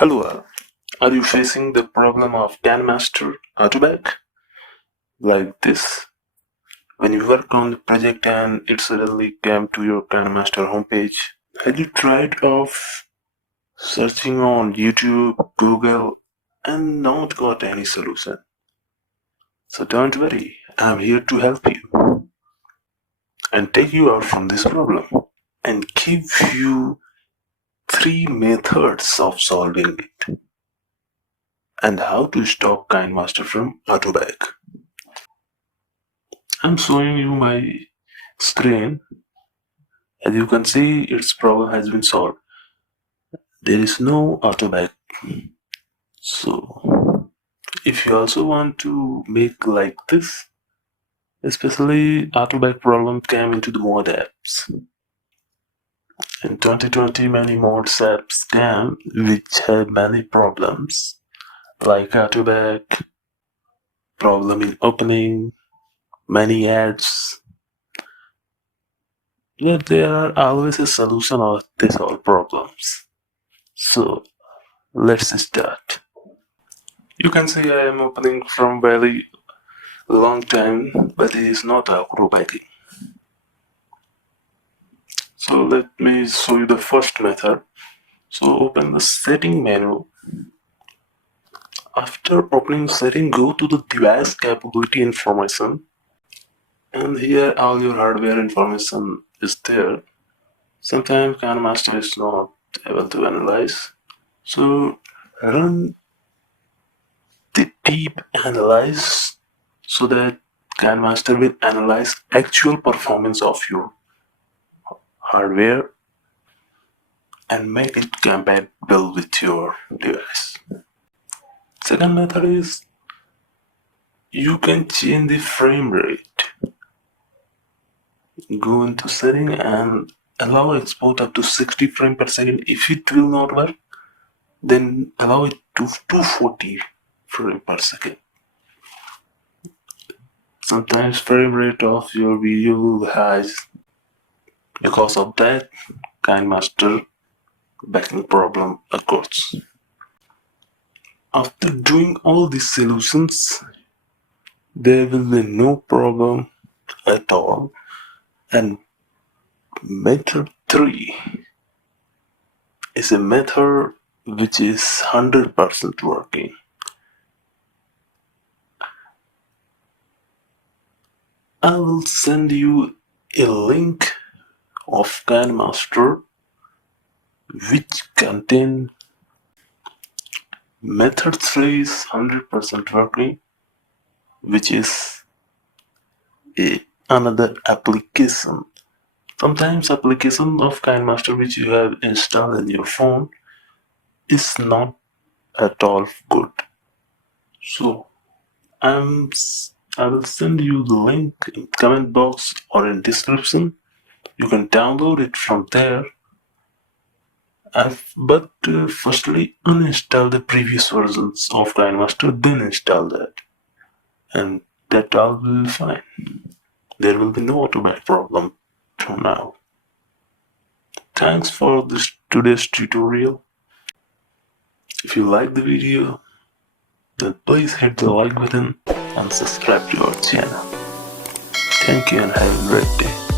Hello, are you facing the problem of Kinemaster autoback? Like this, when you work on the project and it suddenly came to your Kinemaster homepage, had you tried of searching on YouTube, Google, and not got any solution? So don't worry, I'm here to help you and take you out from this problem and give you 3 methods of solving it and how to stop Kinemaster from autoback. I'm showing you my screen. As you can see, its problem has been solved. There is no autoback. So, if you also want to make like this, especially autoback problem came into the mod apps. In 2020, many mods apps came which have many problems like autoback, problem in opening, many ads. But there are always a solution of these all problems. So let's start. You can see I am opening from very long time, but it is not acrobatic. So let me show you the first method. So open the setting menu. After opening setting, go to the device capability information, and here all your hardware information is there. Sometimes Kinemaster is not able to analyze. So run the deep analyze so that Kinemaster will analyze actual performance of your hardware and make it compatible with your device. Second method is you can change the frame rate. Go into setting and allow export up to 60 frames per second. If it will not work, then allow it to 240 frames per second. Sometimes frame rate of your video will rise. Because of that, Kinemaster backing problem occurs. After doing all these solutions, there will be no problem at all. And method 3 is a method which is 100% working. I will send you a link of Kinemaster which contain method 3 is 100% working, which is another application. Sometimes application of Kinemaster which you have installed in your phone is not at all good. So I will send you the link in comment box or in description. You can download it from there. But firstly uninstall the previous versions of Kinemaster, then install that, and that all will be fine. There will be no automatic problem from now. Thanks for today's tutorial. If you like the video, then please hit the like button and subscribe to our channel. Thank you and have a great day.